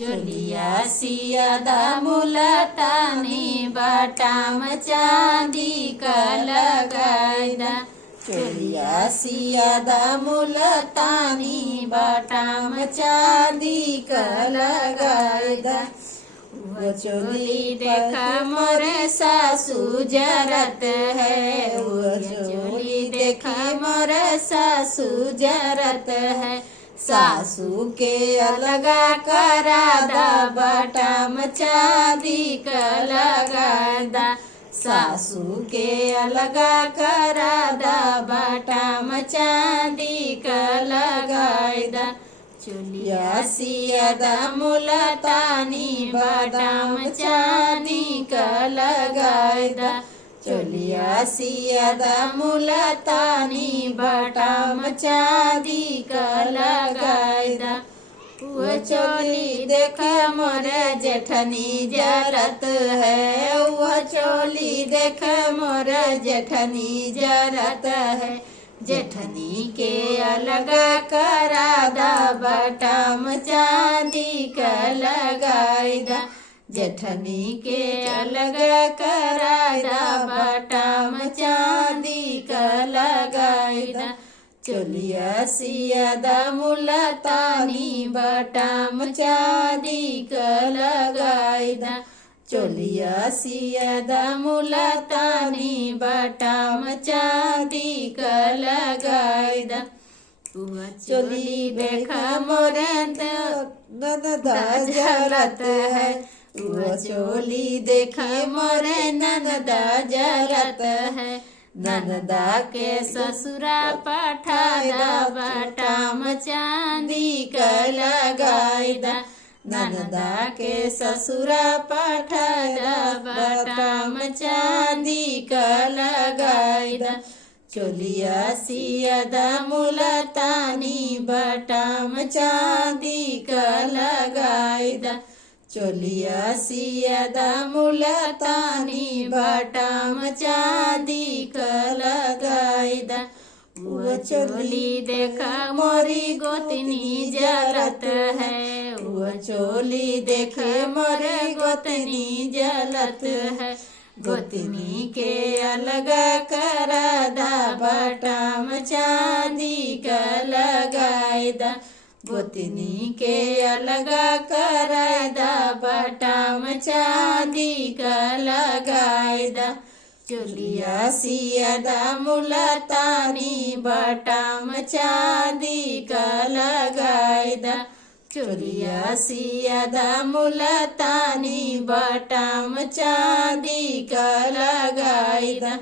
चोलिया सियादा मुलतानी बटाम चांदी का लगाइदा। चोलिया सियादा मुलतानी बटाम चांदी का लगाइदा। वो चोली देखा मोरे सासू जरत है, वो चोली देखा मोरे सासू जरत है। सासू के अलगा करादा बटाम चांदी का लगादा। सासू के अलगा करादा बटाम चांदी का लगादा। चोलिया सियादा मुलतानी बटाम चांदी का लगादा। चोलिया सियादा मुलतानी बटाम चांदी का लगादा। वो चोली देखे मोरे जेठनी जरत है, वो चोली देखे मोरे जेठनी जरत है। जेठनी के अलगा करादा बटाम चांदी का लगाइदा। जेठनी के अलगा करादा बटाम चांदी का लगाइदा। चोलिया सियादा मुलतानी बटाम चांदी का लगाइदा। चोलिया सियादा मुलतानी बटाम चांदी का लगाइदा। चोली देखा मोरे ननदा जरत है, वो चोली देखे मोरे ननदा जरत है। ननदा के ससुरा पठादा बटाम चांदी का लगाइदा। ननदा के ससुरा पठादा बटाम चांदी का लगाइदा। चोलिया सियादा मुलतानी बटाम चांदी का लगाइदा। चोलिया सियादा मुलतानी बटाम चांदी का लगाइदा। वो चोली देखा मोरी गोतनी जरत है, वो चोली देखे मोरे गोतनी जलत है। गोतनी के अलगा करादा बटाम चांदी का लगाइदा। गोतनी के अलगा करादा बटाम चांदी का लगाइदा। चोलिया सियादा मुलतानी बटाम चांदी का लगाइदा। चोलिया सियादा मुलतानी बटाम चांदी का लगाइदा।